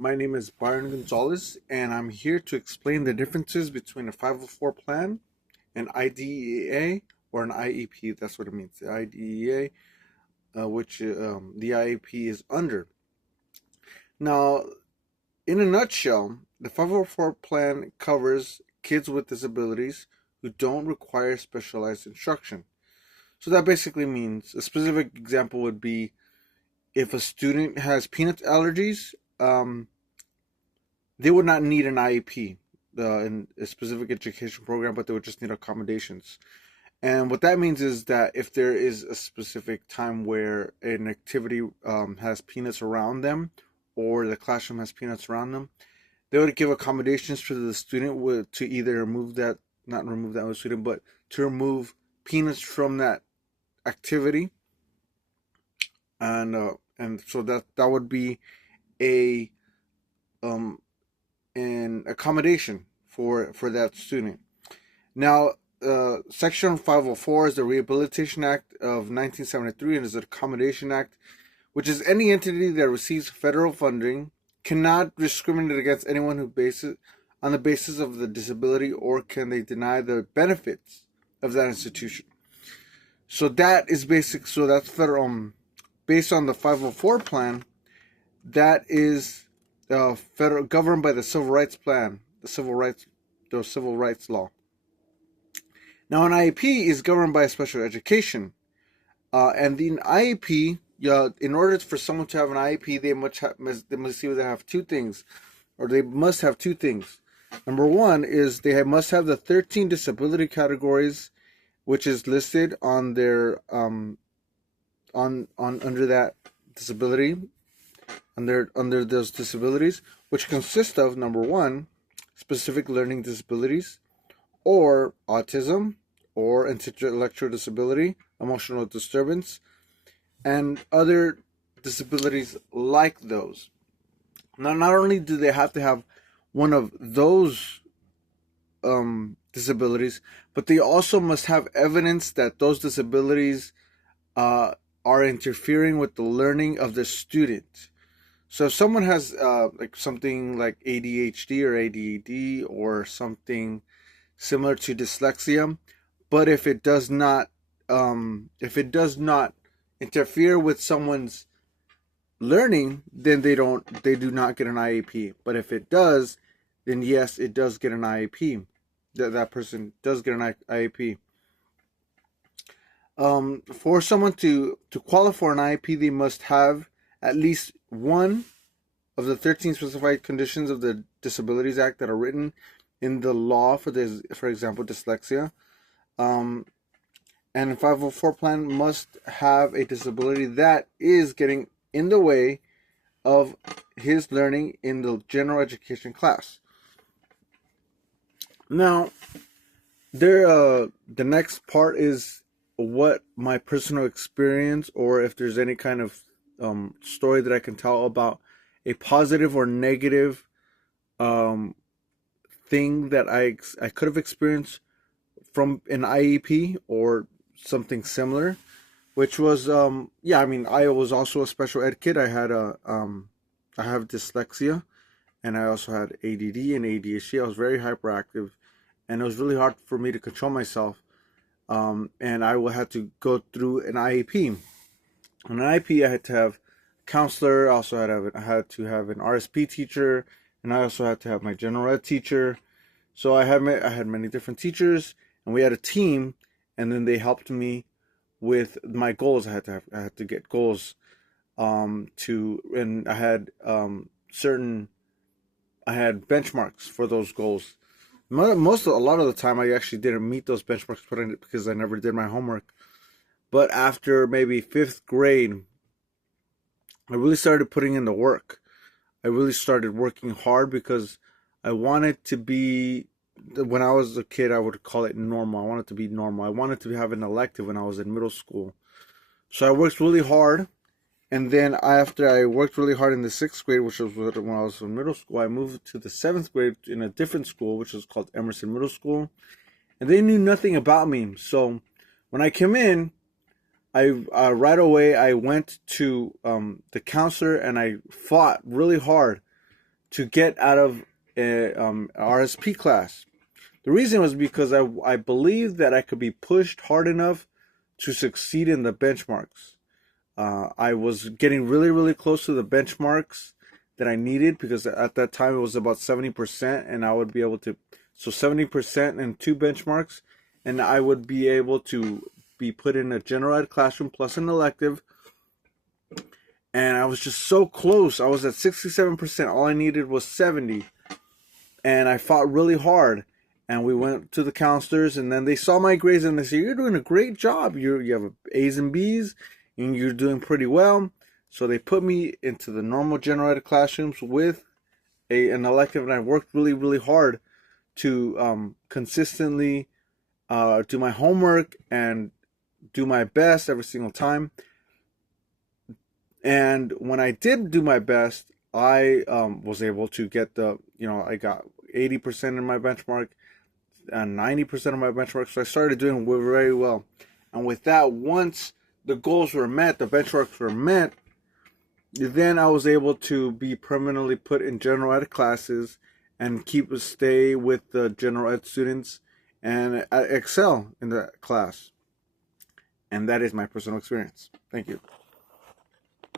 My name is Byron Gonzalez, and I'm here to explain the differences between a 504 plan, an IDEA, or an IEP. That's what it means. The IDEA, which the IEP is under. Now, in a nutshell, the 504 plan covers kids with disabilities who don't require specialized instruction. So that basically means a specific example would be if a student has peanut allergies, they would not need an IEP in a specific education program, but they would just need accommodations. And what that means is that if there is a specific time where an activity has peanuts around them, or the classroom has peanuts around them, they would give accommodations for the student to either remove that, not remove that with the student, but to remove peanuts from that activity, and so that would be a um an accommodation for that student. Now, Section 504 is the Rehabilitation Act of 1973 and is an accommodation act, which is any entity that receives federal funding cannot discriminate against anyone who bases on the basis of the disability, or can they deny the benefits of that institution. So that is basic. So that's federal. Based on the 504 plan, that is federal, governed by the Civil Rights Plan, the Civil Rights Law. Now, an IEP is governed by special education, and the IEP, in order for someone to have an IEP, they must either have two things, or they must have two things. Number one is they must have the 13 disability categories, which is listed on their on under that disability, under those disabilities, which consist of number one, specific learning disabilities, or autism, or intellectual disability, emotional disturbance, and other disabilities like those. Now, not only do they have to have one of those disabilities, but they also must have evidence that those disabilities are interfering with the learning of the student. So if someone has like something like ADHD or ADD or something similar to dyslexia, but if it does not interfere with someone's learning, then they do not get an IEP. But if it does, then yes, it does get an IEP. That person does get an IEP. For someone to qualify for an IEP, they must have at least one of the 13 specified conditions of the Disabilities Act that are written in the law for this, for example, dyslexia. And a 504 plan must have a disability that is getting in the way of his learning in the general education class. Now, the next part is what my personal experience, or if there's any kind of story that I can tell about a positive or negative thing that I could have experienced from an IEP or something similar, which was I was also a special ed kid. I have dyslexia, and I also had ADD and ADHD. I was very hyperactive, and it was really hard for me to control myself. And I had to go through an IEP. On an IEP, I had to have a counselor. I had to have an RSP teacher, and I also had to have my general ed teacher. So I had many different teachers, and we had a team, and then they helped me with my goals. I had to get goals and I had I had benchmarks for those goals. A lot of the time, I actually didn't meet those benchmarks because I never did my homework. But after maybe fifth grade, I really started putting in the work. I really started working hard because I wanted to be. When I was a kid, I would call it normal. I wanted to be normal. I wanted to have an elective when I was in middle school. So I worked really hard. And then after I worked really hard in the sixth grade, which was when I was in middle school, I moved to the seventh grade in a different school, which was called Emerson Middle School. And they knew nothing about me. So when I came in, I right away I went to the counselor and I fought really hard to get out of a RSP class. The reason was because I believed that I could be pushed hard enough to succeed in the benchmarks. I was getting really, really close to the benchmarks that I needed, because at that time it was about 70%, and I would be able to, so 70% in 2 benchmarks, and I would be able to be put in a general ed classroom plus an elective. And I was just so close. I was at 67%. All I needed was 70. And I fought really hard. And we went to the counselors, and then they saw my grades, and they said, "You're doing a great job. You have A's and B's, and you're doing pretty well." So they put me into the normal general ed classrooms with an elective, and I worked really, really hard to consistently do my homework and do my best every single time. And when I did do my best, I was able to get I got 80% in my benchmark and 90% of my benchmark. So I started doing very well. And with that, once the goals were met, the benchmarks were met, then I was able to be permanently put in general ed classes and stay with the general ed students and excel in the class. And that is my personal experience. Thank you.